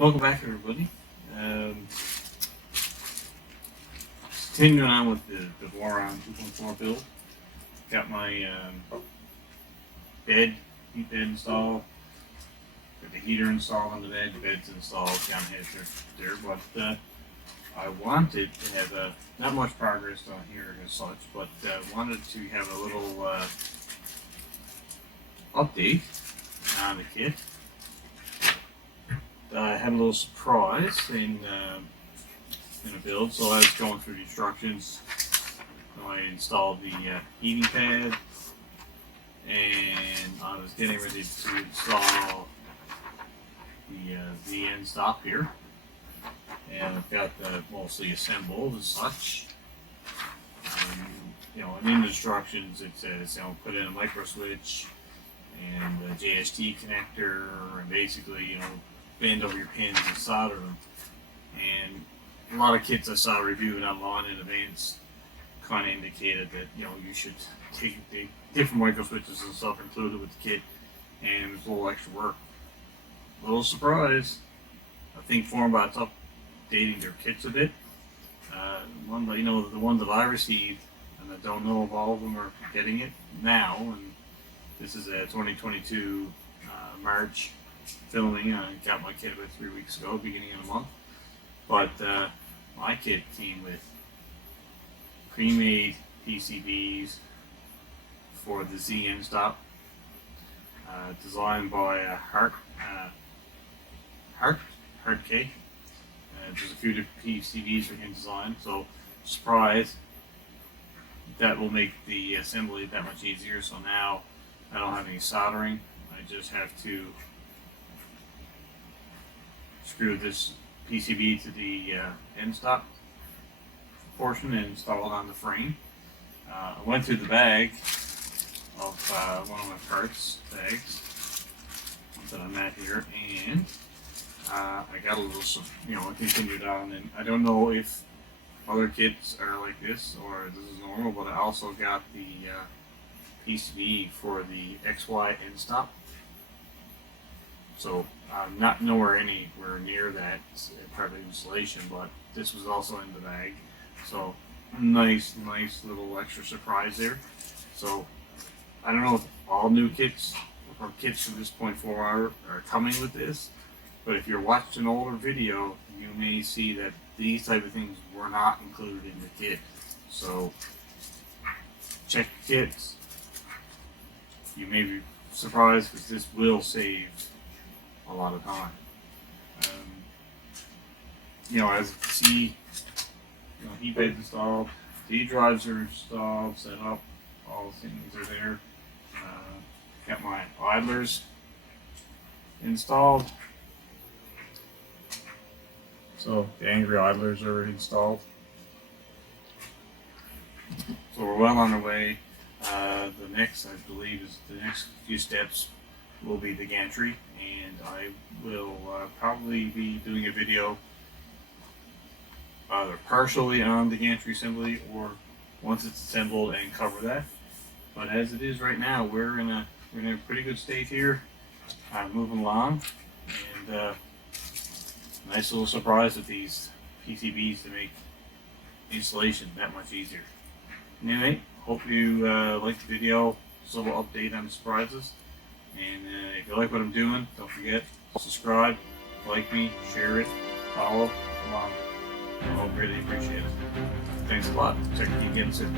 Welcome back, everybody. Continuing on with the Voron 2.4 build. Got my heat bed installed. Got the heater installed on the bed. The bed's installed down there. But I wanted to have not much progress on here as such, but wanted to have a little update on the kit. I had a little surprise in a build, so I was going through the instructions. I installed the heating pad, and I was getting ready to install the end stop here, and I've got mostly assembled as such. In the instructions it says, put in a micro switch and a JST connector, and basically, bend over your pins and solder them. And a lot of kits I saw reviewed online in advance kind of indicated that you should take the different micro switches and stuff included with the kit, and it's a little extra work. A little surprise. I think Formbot's updating their kits a bit. The ones that I received, and I don't know if all of them are getting it now. And this is a 2022 March filming. I got my kit about 3 weeks ago, beginning of the month. But my kit came with pre-made PCBs for the ZN stop, designed by Hart K. There's a few different PCBs for him designed, so surprise, that will make the assembly that much easier. So now I don't have any soldering. I just have to screw this PCB to the end stop portion and install it on the frame. I went through the bag of one of my parts bags that I'm at here, and I got a little, I continued on, and I don't know if other kits are like this or this is normal, but I also got the PCB for the XY end stop. So not anywhere near that part of the installation, but this was also in the bag. So nice little extra surprise there. So I don't know if all new kits or kits from this point forward are coming with this, but if you're watching an older video, you may see that these type of things were not included in the kit. So check the kits. You may be surprised because this will save a lot of time. As you can see, heat bed's installed, D drives are installed, set up, all the things are there. Got my idlers installed. So the angry idlers are installed. So we're well on our way. The next few steps will be the gantry, and I will probably be doing a video either partially on the gantry assembly or once it's assembled and cover that. But as it is right now, we're in a pretty good state here, moving along, and nice little surprise with these PCBs to make installation that much easier. Anyway, hope you liked the video. Just a little update on the surprises. And if you like what I'm doing, don't forget to subscribe, like me, share it, follow along. I would really appreciate it. Thanks a lot. Check you again soon.